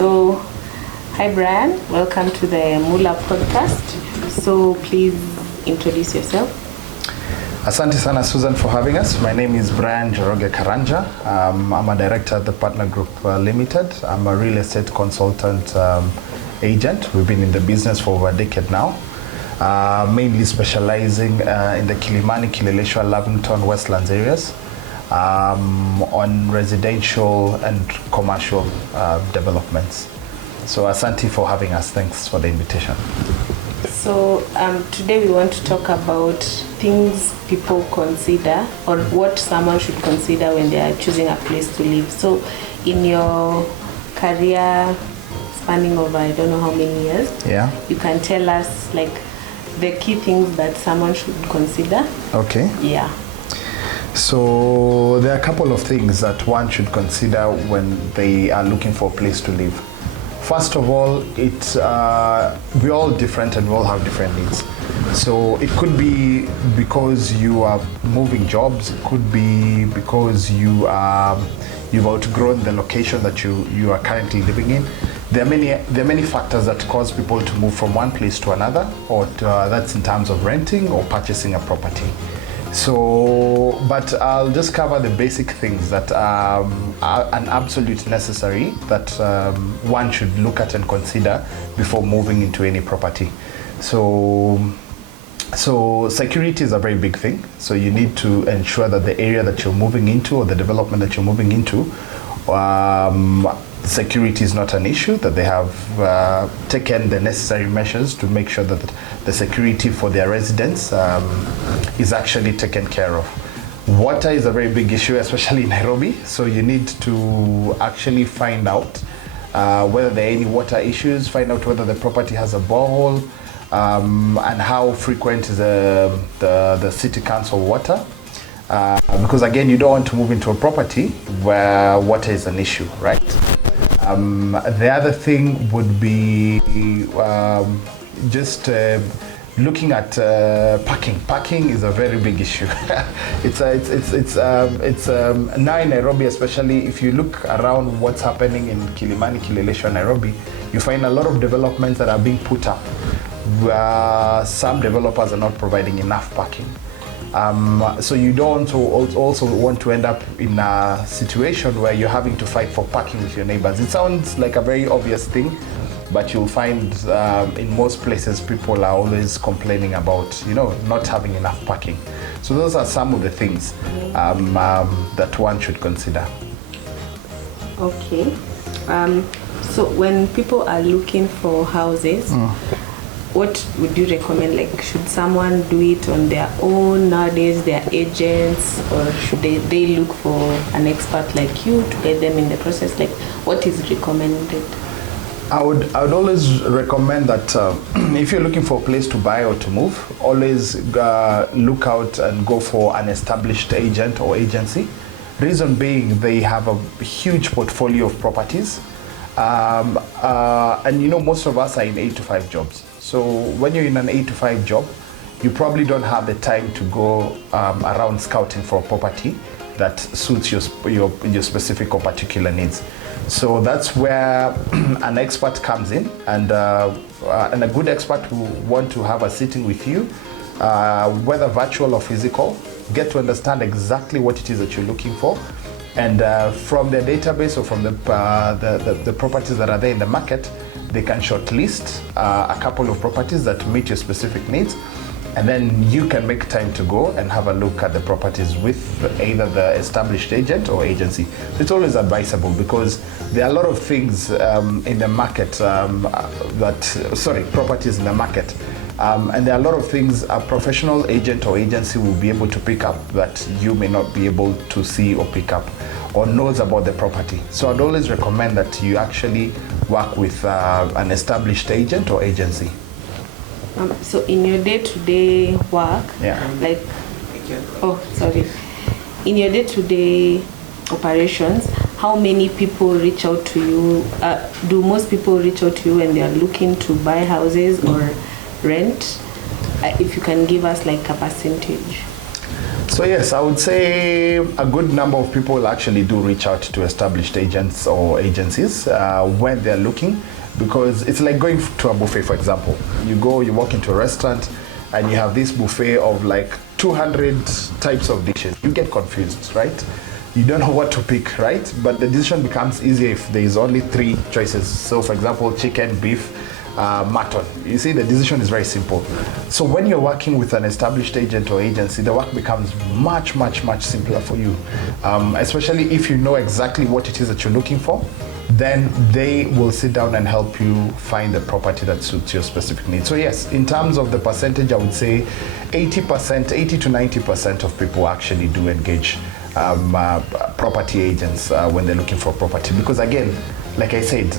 So, hi Brian, welcome to the Mullah Podcast. So, please introduce yourself. Asante sana Susan for having us. My name is Brian Karanja. I'm a director at the Partner Group Limited. I'm a real estate consultant agent. We've been in the business for over a decade now, mainly specializing in the Kilimani, Kileleshwa, Lavington, Westlands areas, on residential and commercial developments. So Asante for having us. Thanks for the invitation. So today we want to talk about things people consider or what someone should consider when they are choosing a place to live. So in your career spanning over I don't know how many years, you can tell us like the key things that someone should consider. Okay. Yeah. So there are a couple of things that one should consider when they are looking for a place to live. First of all, we're all different and we all have different needs. So it could be because you are moving jobs. It could be because you've outgrown the location that you are currently living in. There are many factors that cause people to move from one place to another, or that's in terms of renting or purchasing a property. So, but I'll just cover the basic things that are an absolute necessary that one should look at and consider before moving into any property. So security is a very big thing. So you need to ensure that the area that you're moving into or the development that you're moving into, security is not an issue, that they have taken the necessary measures to make sure that the security for their residents is actually taken care of. Water is a very big issue, especially in Nairobi, so you need to actually find out whether there are any water issues, find out whether the property has a borehole, and how frequent is the city council water. Because again, you don't want to move into a property where water is an issue, right? The other thing would be just looking at parking. Parking is a very big issue. It's now in Nairobi, especially if you look around what's happening in Kilimani, Kileleshwa, Nairobi, you find a lot of developments that are being put up where some developers are not providing enough parking. So you don't also want to end up in a situation where you're having to fight for parking with your neighbors. It sounds like a very obvious thing, but you'll find in most places people are always complaining about, not having enough parking. So those are some of the things that one should consider. Okay. So when people are looking for houses, what would you recommend? Like, should someone do it on their own nowadays, their agents, or should they look for an expert like you to guide them in the process? Like, what is recommended? I would always recommend that if you're looking for a place to buy or to move, always look out and go for an established agent or agency. Reason being, they have a huge portfolio of properties, and most of us are in 8 to 5 jobs. So when you're in an 8 to 5 job, you probably don't have the time to go around scouting for a property that suits your specific or particular needs. So that's where an expert comes in, and a good expert who want to have a sitting with you, whether virtual or physical, get to understand exactly what it is that you're looking for, and from their database or from the properties that are there in the market, they can shortlist a couple of properties that meet your specific needs, and then you can make time to go and have a look at the properties with either the established agent or agency. It's always advisable because there are a lot of things in the market properties in the market, and there are a lot of things a professional agent or agency will be able to pick up that you may not be able to see or pick up, or knows about the property. So I'd always recommend that you actually work with an established agent or agency. So in your day-to-day work, in your day-to-day operations, how many people reach out to you? Do most people reach out to you when they are looking to buy houses or rent? If you can give us like a percentage. So So yes, I would say a good number of people actually do reach out to established agents or agencies when they're looking, because it's like going to a buffet, for example. You walk into a restaurant and you have this buffet of like 200 types of dishes. You get confused, right? You don't know what to pick, right? But the decision becomes easier if there is only 3 choices. So for example, chicken, beef, mutton. You see, the decision is very simple. So when you're working with an established agent or agency, the work becomes much simpler for you. Especially if you know exactly what it is that you're looking for, then they will sit down and help you find the property that suits your specific needs. So yes, in terms of the percentage, I would say 80% to 90% of people actually do engage property agents when they're looking for property. Because again, like I said,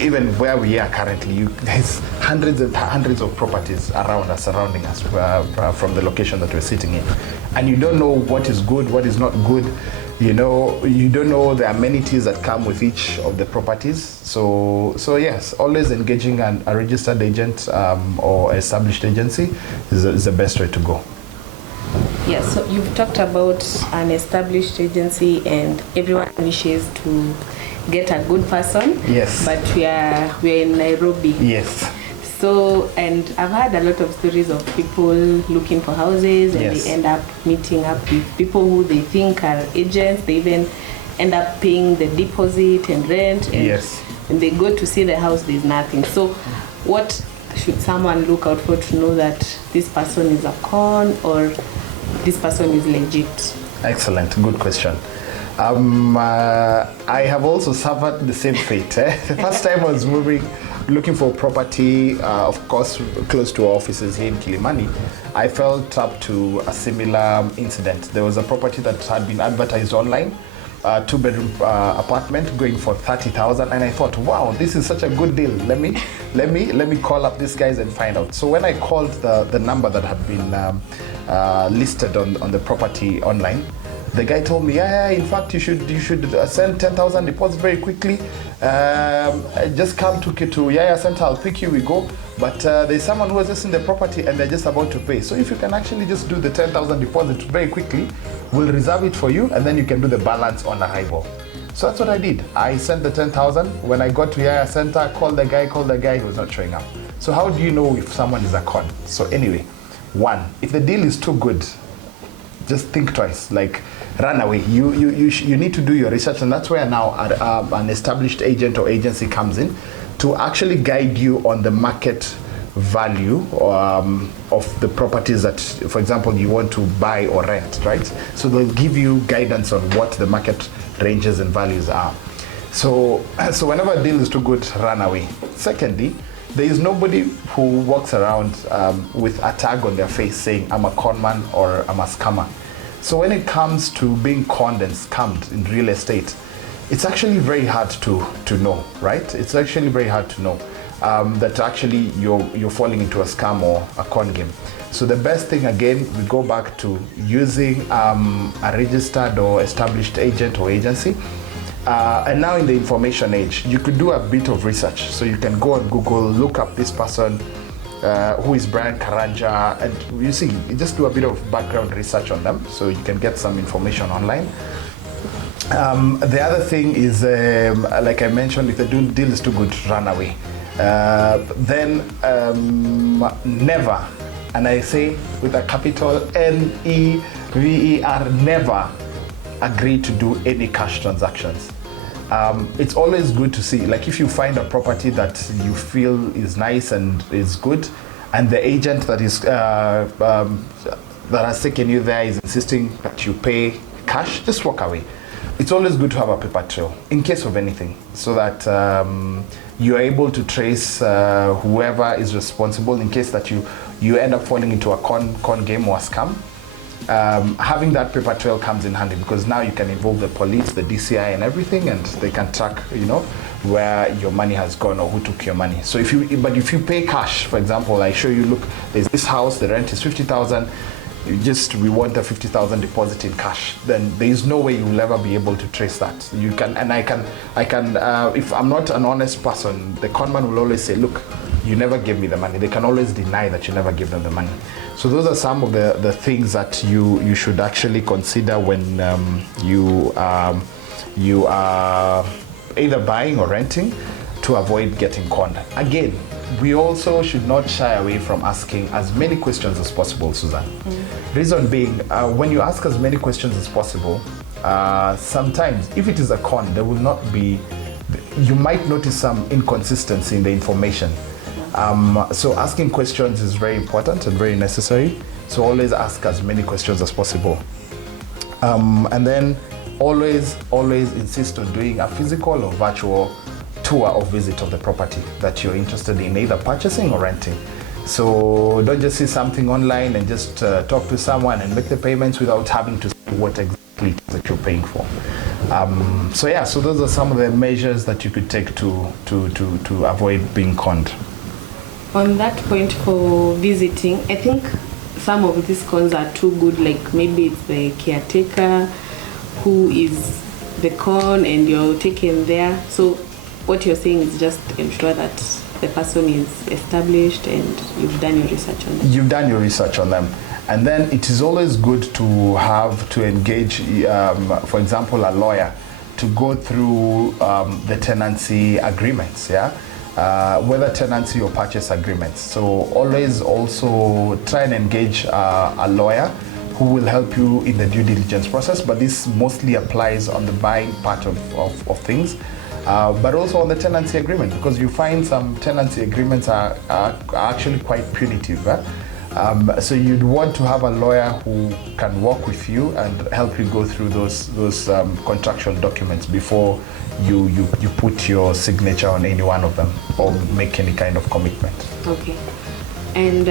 even where we are currently, there's hundreds and hundreds of properties around us, surrounding us from the location that we're sitting in. And you don't know what is good, what is not good. You don't know the amenities that come with each of the properties. So yes, always engaging a registered agent or established agency is the best way to go. Yeah, so you've talked about an established agency and everyone wishes to get a good person. Yes. But we are in Nairobi. Yes. So, and I've heard a lot of stories of people looking for houses and yes. they end up meeting up with people who they think are agents. They even end up paying the deposit and rent. And yes. when they go to see the house, there's nothing. So what should someone look out for to know that this person is a con or this person is legit? Excellent, good question. I have also suffered the same fate. The first time I was looking for property, of course, close to our offices here in Kilimani, I felt up to a similar incident. There was a property that had been advertised online, a 2-bedroom apartment going for 30,000, and I thought, wow, this is such a good deal. Let me call up these guys and find out. So when I called the number that had been listed on the property online, the guy told me, yeah, in fact, you should send 10,000 deposit very quickly. Just come to Yaya Center, I'll pick you, we go. But there's someone who was just in the property and they're just about to pay. So if you can actually just do the 10,000 deposit very quickly, we'll reserve it for you and then you can do the balance on arrival. So that's what I did. I sent the 10,000. When I got to Yaya Center, called the guy, he was not showing up. So how do you know if someone is a con? So anyway, 1, if the deal is too good, just think twice, like run away. You need to do your research, and that's where now an established agent or agency comes in to actually guide you on the market value of the properties that, for example, you want to buy or rent, right? So they'll give you guidance on what the market ranges and values are. So whenever a deal is too good, run away. Secondly, there is nobody who walks around with a tag on their face saying, I'm a con man or I'm a scammer. So when it comes to being conned and scammed in real estate, it's actually very hard to know, right? It's actually very hard to know that actually you're falling into a scam or a con game. So the best thing, again, we go back to using a registered or established agent or agency. And now in the information age, you could do a bit of research. So you can go on Google, look up this person, who is Brian Karanja, and you see, you just do a bit of background research on them so you can get some information online. The other thing is, like I mentioned, if the deal is too good, run away. Then never, and I say with a capital NEVER, never agree to do any cash transactions. It's always good to see, like if you find a property that you feel is nice and is good, and the agent that has taken you there is insisting that you pay cash, just walk away. It's always good to have a paper trail in case of anything, so that you are able to trace whoever is responsible in case that you end up falling into a con game or a scam. Having that paper trail comes in handy because now you can involve the police, the DCI and everything, and they can track, where your money has gone or who took your money. So if you pay cash, for example, I show you, look, there's this house, the rent is 50,000, we want a 50,000 deposit in cash, then there is no way you will ever be able to trace that. You can, and I can, if I'm not an honest person, the conman will always say, look, you never gave me the money. They can always deny that you never gave them the money. So those are some of the things that you should actually consider when you are either buying or renting, to avoid getting conned. Again, we also should not shy away from asking as many questions as possible, Susan. Reason being, when you ask as many questions as possible, sometimes if it is a con, there will not be, you might notice some inconsistency in the information. So asking questions is very important and very necessary. So always ask as many questions as possible. And then always insist on doing a physical or virtual tour or visit of the property that you're interested in either purchasing or renting. So don't just see something online and just talk to someone and make the payments without having to see what exactly it is that you're paying for. So those are some of the measures that you could take to avoid being conned. On that point for visiting, I think some of these cons are too good, like maybe it's the caretaker who is the con and you're taken there. So what you're saying is just ensure that the person is established and you've done your research on them. You've done your research on them. And then it is always good to have to engage, for example, a lawyer to go through the tenancy agreements, whether tenancy or purchase agreements. So always also try and engage a lawyer who will help you in the due diligence process, but this mostly applies on the buying part of things. But also on the tenancy agreement, because you find some tenancy agreements are actually quite punitive. So you'd want to have a lawyer who can work with you and help you go through those contractual documents before you put your signature on any one of them or make any kind of commitment. Okay. And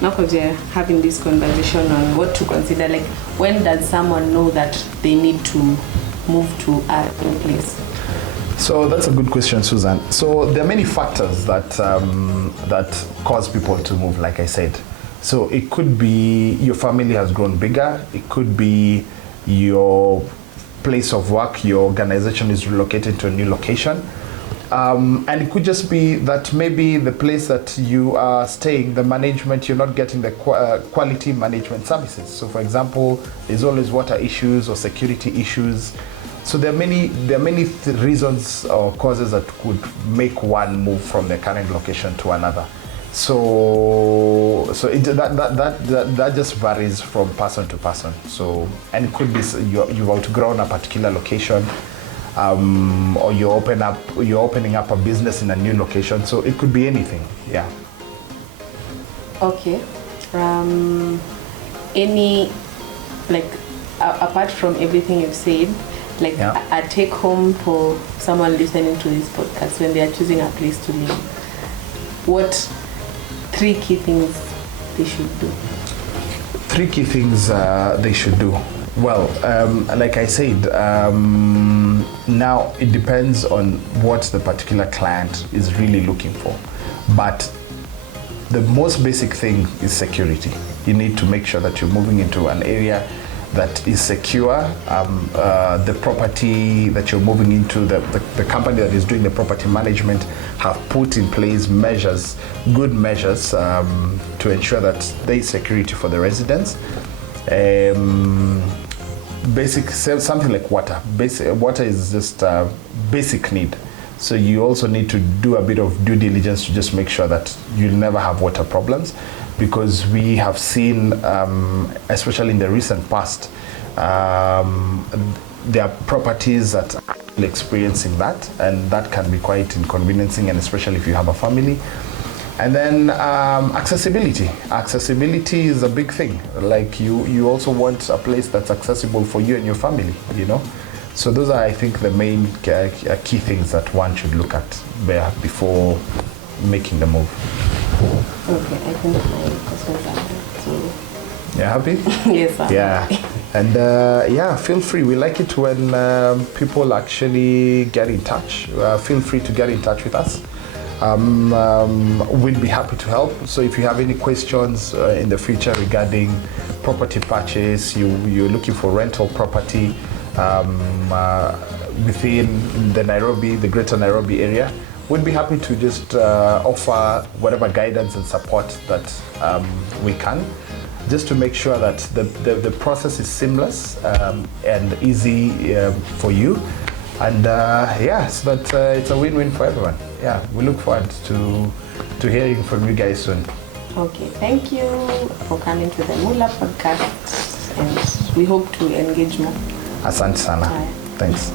now because we're having this conversation on what to consider, like when does someone know that they need to move to a new place? So that's a good question, Susan. So there are many factors that cause people to move, like I said. So it could be your family has grown bigger. It could be your place of work, your organization is relocated to a new location. And it could just be that maybe the place that you are staying, the management, you're not getting the quality management services. So for example, there's always water issues or security issues. So there are many reasons or causes that could make one move from the current location to another. So that just varies from person to person. So, and it could be you've outgrown a particular location, or you're opening up a business in a new location. So it could be anything. Yeah. Okay. Any, like, apart from everything you've said, like a take home for someone listening to this podcast when they are choosing a place to live, what 3 key things they should do? 3 key things they should do. Well, like I said, now it depends on what the particular client is really looking for. But the most basic thing is security. You need to make sure that you're moving into an area that is secure. The property that you're moving into, the company that is doing the property management have put in place measures, good measures, to ensure that there is security for the residents. Something like water. Water is just a basic need. So you also need to do a bit of due diligence to just make sure that you'll never have water problems, because we have seen, especially in the recent past, there are properties that are experiencing that, and that can be quite inconveniencing, and especially if you have a family. And then accessibility. Accessibility is a big thing. Like you also want a place that's accessible for you and your family, you know? So those are, I think, the main key things that one should look at before making the move. Okay, I think my questions are done. So you're happy? Yes, I'm happy. And feel free. We like it when people actually get in touch. Feel free to get in touch with us. We'll be happy to help. So if you have any questions in the future regarding property purchase, you're looking for rental property within the greater Nairobi area, we'd be happy to just offer whatever guidance and support that we can, just to make sure that the process is seamless and easy for you. And so that it's a win-win for everyone. Yeah, we look forward to hearing from you guys soon. Okay, thank you for coming to the Mullah Podcast, and we hope to engage more. Asante sana. Thanks.